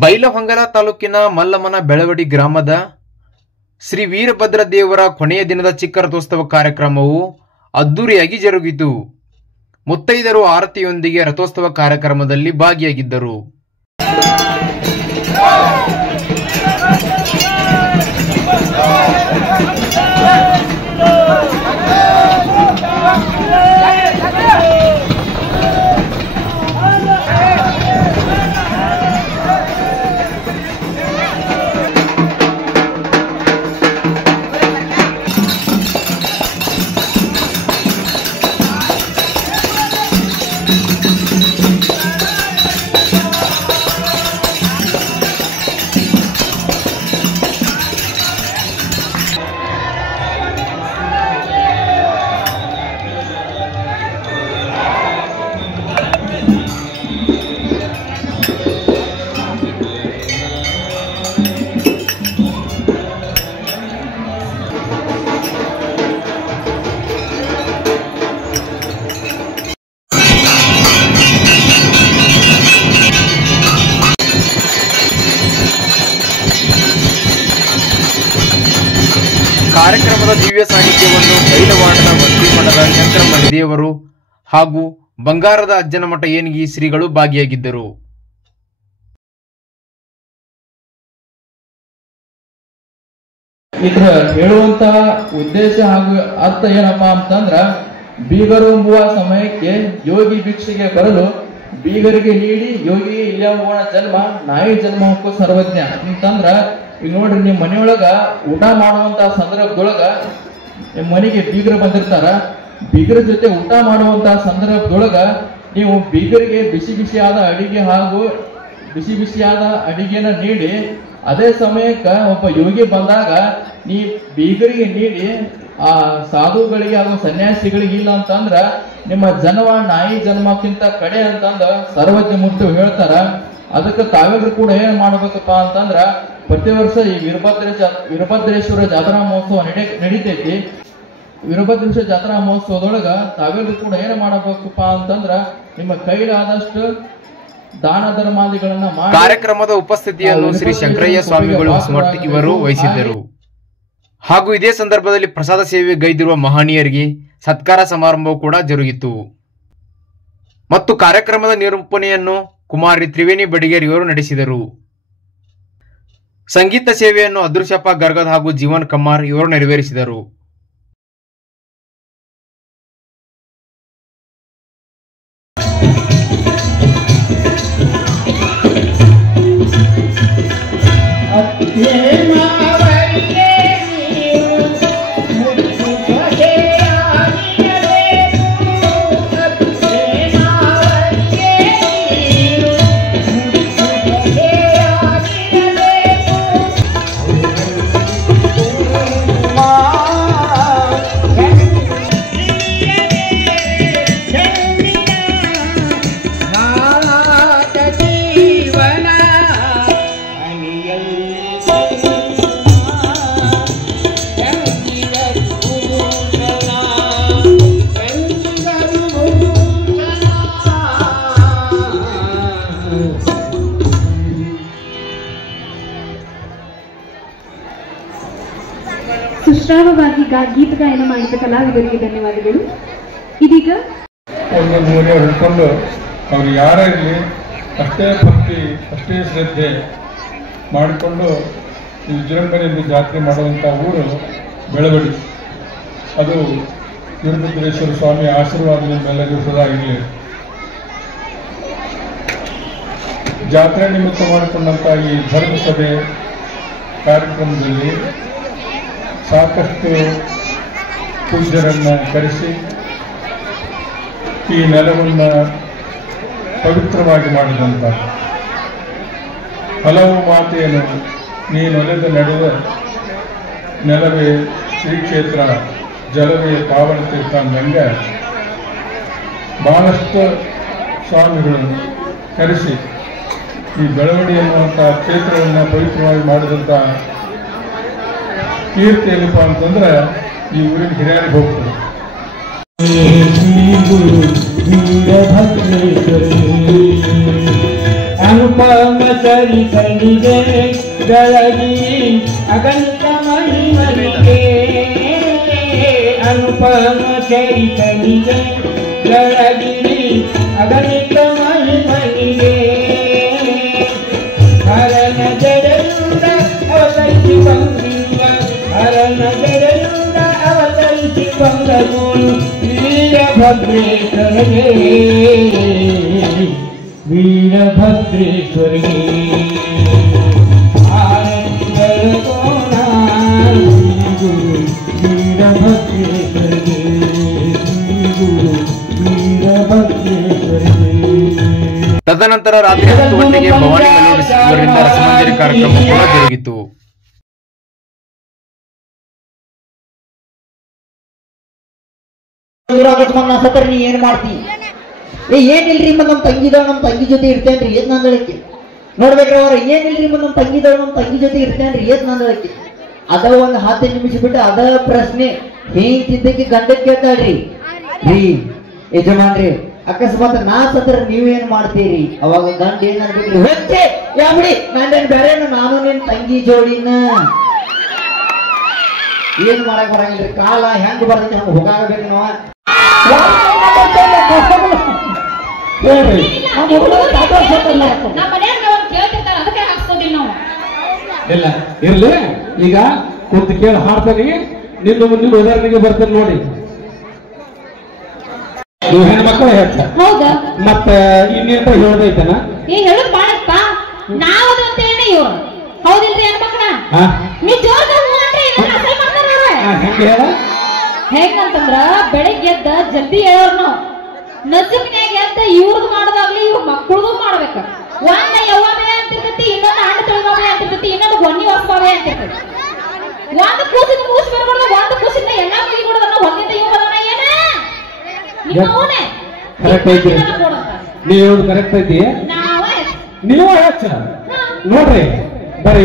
ಬೈಲಹೊಂಗಲ ತಾಲೂಕಿನ ಮಲ್ಲಮ್ಮನ ಬೆಳವಡಿ ಗ್ರಾಮದ ಶ್ರೀ ವೀರಭದ್ರ ದೇವರ ಕೊನೆಯ ದಿನದ ಚಿಕ್ಕ ರಥೋತ್ಸವ ಕಾರ್ಯಕ್ರಮವು ಅದ್ದೂರಿಯಾಗಿ ಜರುಗಿತು. ಮುತ್ತೈದರು ಆರತಿಯೊಂದಿಗೆ ರಥೋತ್ಸವ ಕಾರ್ಯಕ್ರಮದಲ್ಲಿ ಭಾಗಿಯಾಗಿದ್ದರು. ಕಾರ್ಯಕ್ರಮದ ದಿವ್ಯ ಸಾನ್ನಿಧ್ಯವನ್ನು ಬೈಲವಾಡದ ಮಂತ್ರಿಮಠದ ಶಂಕರಮಣಿ ದೇವರು ಹಾಗೂ ಬಂಗಾರದ ಅಜ್ಜನಮಠ ಏನಿಗಿ ಶ್ರೀಗಳು ಭಾಗಿಯಾಗಿದ್ದರು. ಇದರ ಹೇಳುವಂತಹ ಉದ್ದೇಶ ಹಾಗೂ ಅರ್ಥ ಏನಪ್ಪಾ ಅಂತಂದ್ರ, ಬೀಗರು ಎಂಬುವ ಸಮಯಕ್ಕೆ ಯೋಗಿ ಭಿಕ್ಷೆಗೆ ಬರಲು ಬೀಗರಿಗೆ ನೀಡಿ ಯೋಗಿ ಇಲ್ಲಂಬುವನ ಜನ್ಮ ನಾಯಿ ಜನ್ಮಕ್ಕೂ ಸರ್ವಜ್ಞ ಅಂತಂದ್ರ, ಈಗ ನೋಡ್ರಿ ನಿಮ್ ಮನೆಯೊಳಗ ಊಟ ಮಾಡುವಂತ ಸಂದರ್ಭದೊಳಗ ನಿಮ್ ಮನೆಗೆ ಬೀಗರು ಬಂದಿರ್ತಾರ. ಬೀಗರ ಜೊತೆ ಊಟ ಮಾಡುವಂತ ಸಂದರ್ಭದೊಳಗ ನೀವು ಬೀಗರಿಗೆ ಬಿಸಿ ಬಿಸಿಯಾದ ಅಡಿಗೆ ಹಾಗೂ ಬಿಸಿ ಬಿಸಿಯಾದ ಅಡಿಗೆನ ನೀಡಿ, ಅದೇ ಸಮಯಕ್ಕ ಒಬ್ಬ ಯೋಗಿ ಬಂದಾಗ ನೀ ಬೀಗರಿಗೆ ನೀಡಿ ಆ ಸಾಧುಗಳಿಗೆ ಹಾಗೂ ಸನ್ಯಾಸಿಗಳಿಗೆ ಇಲ್ಲ ಅಂತಂದ್ರ ನಿಮ್ಮ ಜನ್ಮ ನಾಯಿ ಜನ್ಮಕ್ಕಿಂತ ಕಡೆ ಅಂತಂದ ಸರ್ವಜ್ಞ ಮುಟ್ಟು ಹೇಳ್ತಾರ. ಅದಕ್ಕೆ ತಾವೆಲ್ಲರೂ ಕೂಡ ಏನ್ ಮಾಡ್ಬೇಕಪ್ಪ ಅಂತಂದ್ರ, ಪ್ರತಿ ವರ್ಷ ಈ ವೀರಭದ್ರೇಶ್ವರ ಜಾತ್ರಾ ಮಹೋತ್ಸವ ನಡೀತೈತಿ. ವೀರಭದ್ರೇಶ್ವರ ಜಾತ್ರಾ ಮಹೋತ್ಸವದೊಳಗ ತಾವೆಲ್ಲರೂ ಕೂಡ ಏನ್ ಮಾಡಬೇಕಪ್ಪ ಅಂತಂದ್ರ, ನಿಮ್ಮ ಕೈಲಾದಷ್ಟು ದಾನ ಧರ್ಮಾದಿಗಳನ್ನ ಮಾಡಿ. ಕಾರ್ಯಕ್ರಮದ ಉಪಸ್ಥಿತಿಯನ್ನು ಶ್ರೀ ಶಂಕರಯ್ಯ ಸ್ವಾಮಿಗಳು ಹೊಸಮಠ ಇವರು ವಹಿಸಿದ್ದರು. ಹಾಗೂ ಇದೇ ಸಂದರ್ಭದಲ್ಲಿ ಪ್ರಸಾದ ಸೇವೆ ಗೈದಿರುವ ಮಹನೀಯರಿಗೆ ಸತ್ಕಾರ ಸಮಾರಂಭವು ಕೂಡ ಜರುಗಿತು. ಮತ್ತು ಕಾರ್ಯಕ್ರಮದ ನಿರೂಪಣೆಯನ್ನು ಕುಮಾರಿ ತ್ರಿವೇಣಿ ಬಡಿಗೇರ್ ಇವರು ನಡೆಸಿದರು. ಸಂಗೀತ ಸೇವೆಯನ್ನು ಅದೃಶ್ಯಪ್ಪ ಗರ್ಗದ್ ಹಾಗೂ ಜೀವನ್ ಕಮ್ಮಾರ್ ಇವರು ನೆರವೇರಿಸಿದರು. ಸುಶ್ರಾವವಾಗಿ ಗೀತ ಗಾಯನ ಮಾಡಿದ ಕಲಾವಿದರಿಗೆ ಧನ್ಯವಾದಗಳು. ಇದೀಗ ಹಿಡ್ಕೊಂಡು ಅವ್ರು ಯಾರೇ ಇರಲಿ ಅಷ್ಟೇ ಭಕ್ತಿ ಅಷ್ಟೇ ಶ್ರದ್ಧೆ ಮಾಡಿಕೊಂಡು ಈ ವಿಜೃಂಭಣೆಯಿಂದ ಜಾತ್ರೆ ಮಾಡುವಂಥ ಊರು ಬೆಳವಡಿ. ಅದು ವೀರಭದ್ರೇಶ್ವರ ಸ್ವಾಮಿ ಆಶೀರ್ವಾದ ನಿಮ್ಮೆಲ್ಲರಿಗೂ ಸದಾ ಇರಲಿ. ಜಾತ್ರೆ ನಿಮಿತ್ತ ಮಾಡಿಕೊಂಡಂಥ ಈ ಧರ್ಮಸಭೆ ಕಾರ್ಯಕ್ರಮದಲ್ಲಿ ಸಾಕಷ್ಟು ಪೂಜ್ಯರನ್ನು ಕರೆಸಿ ಈ ನೆಲವನ್ನು ಪವಿತ್ರವಾಗಿ ಮಾಡಿದಂಥ ಹಲವು ಮಾತೆಯನ್ನು ನೀನೊಲೆದು ನಡೆದ ನೆಲವೇ ಶ್ರೀಕ್ಷೇತ್ರ ಜಲವೇ ಪಾವನ ತೀರ್ಥ ಅಂದಂಗೆ ಬಹಳಷ್ಟು ಸ್ವಾಮಿಗಳನ್ನು ಕರೆಸಿ ಈ ಬೆಳವಡಿ ಎನ್ನುವಂಥ ಕ್ಷೇತ್ರವನ್ನು ಪವಿತ್ರವಾಗಿ ಮಾಡಿದಂಥ ಕೀರ್ತಿ ಏನಪ್ಪ ಅಂತಂದ್ರೆ ಈ ಊರಿನ ಹಿರಿಯರಿಗೆ ಹೋಗ್ತದೆ. अनुपम चरित्र ಚರಿತನಿಗೆ ಗಳಗಿ ಅಗಣಿತ ಮಹಿಮನಿಗೆ ಅನುಪಮ ಚರಿತನಿಗೆ ಗಳಗಿ ಅಗಣಿತ ಮಹಿಮನಿಗೆ ಹರನ ಜಡೆಯುಂಡ ಅವತರಿಸಿ ಬಂದಿರುವ ಹರನ ಜಡೆಯುಂಡ ಅವತರಿಸಿ ಬಂದನು ವೀರಭದ್ರೇಶ್ವರಿಗೆ ವೀರಭದ್ರೇಶ್ವರಿಗೆ ಆನಂದರ ಕೋಣ ವೀರಭದ್ರೇಶ್ವರಿಗೆ ವೀರಭದ್ರೇಶ್ವರಿಗೆ. ತದನಂತರ ರಾತ್ರಿ 10 ಗಂಟೆಗೆ ಭವಾನಿ ಮೆಲೋಡಿಸ್ ಇವರಿಂದ ರಸಮಂಜರಿ ಕಾರ್ಯಕ್ರಮ ಕೂಡ ಜರುಗಿತು. ನೀ ಏನ್ ಮಾಡ್ತಿ? ಏನಿಲ್ರಿ ನಮ್ಮ ತಂಗಿ ಜೊತೆ ಇರ್ತೇನ್ರಿ ಏನ್ ನಂದಳಕ್ಕೆ ನೋಡ್ಬೇಕ್ರಿ ಅವ್ರ ಏನಿಲ್ರಿ ನಮ್ಮ ತಂಗಿ ಜೊತೆ ಇರ್ತೇನ್ರಿ ಏನ್ ನಂದಳಕ್ಕೆ ಅದ ಒಂದ್ 10 ನಿಮಿಷ ಬಿಟ್ಟು ಅದ ಪ್ರಶ್ನೆ ಹಿಂಗಿದ್ದಕ್ಕೆ ಗಂಡಕ್ಕೆ ಕೇಳ್ತಾಳ್ರಿ. ರೀ ಯಜಮಾನ್ರಿ ಅಕಸ್ಮಾತ್ ನಾ ಸತ್ರ ನೀವೇನ್ ಮಾಡ್ತೀರಿ? ಅವಾಗ ಗಂಡ ಏನ್ ಅನ್ಬೇಕ್ರಿ? ಹೊಚ್ಚೆ ಯಾಬಿಡಿ ನಾನೇನ್ ಬೇರೆ ನಾನು ನಿನ್ ತಂಗಿ ಜೋಡಿನ ಏನ್ ಮಾಡಕ್ ಬರಂಗಿಲ್ರಿ. ಕಾಲ ಹೆಂಗ್ ಬರ್ತೈತಿ ಹಂಗ ಹೋಗಾಗಬೇಕು ನಾವ. ಇಲ್ಲ ಇರ್ಲಿ, ಈಗ ಕುಂತು ಕೇಳಿ ಹಾಡ್ತಾನೆ. ನಿನ್ನ ಮುಂದಿನ ಉದಾಹರಣೆಗೆ ಬರ್ತೇನೆ ನೋಡಿ. ನೀವು ಹೆಣ್ಮಕ್ಳು ಹೇಳ್ತ ಹೌದಾ? ಮತ್ತೆ ಇನ್ನೇಂತ ಹೇಳ್ದೈತನ ಹೇಳುದ್ ಮಾಡಪ್ಪ ನಾವು ಅಂತ ಹೇಳಿ ಇವ್ರು ಹೌದಿಲ್ರಿ ಹೆಣ್ಮಕ್ಳ ನೀ ಹೆಂಗೆ ಹೇಳ ಹೆಂಗಂತಂದ್ರ ಬೆಳಿಗ್ಗೆ ಎದ್ದ ಜಲ್ದಿ ಹೇಳೋರ್ ನಾವು ನಜಕ್ನ್ಯಾಗ ಎದ್ದ ಇವ್ರದ್ದು ಮಾಡೋದಾಗ್ಲಿ ಇವ್ರ ಮಕ್ಕಳದು ಮಾಡ್ಬೇಕ. ಒಂದ ಯವ್ವನೇ ಅಂತಿರ್ತೈತಿ, ಇನ್ನೊಂದು ಹಣ್ಣು ತೊಳೆದವೇ ಅಂತಿರ್ತೈತಿ, ಇನ್ನೊಂದು ಗೊನ್ನಿ ಹೊಸವೇ ಅಂತಿರ್ತೈತಿ. ಒಂದು ಕೂಸಿನ ಕೂಸ್ ಬರ್ಬಾರ್ದು, ಒಂದು ಕೂಸಿನ ಎಲ್ಲಾ ಮಗಿ ಕೊಡೋದನ್ನ ಹೊಂದಿದ್ದ ಇವ್ ಬರೋಣ ಏನ ಕರೆಕ್ಟ್ ಐತಿ. ನೀವು ಕರೆಕ್ಟ್ ಐತಿ. ನಾವೇ ನೀವು ಹೆಚ್ಚ ನೋಡ್ರಿ ಬರ್ರಿ.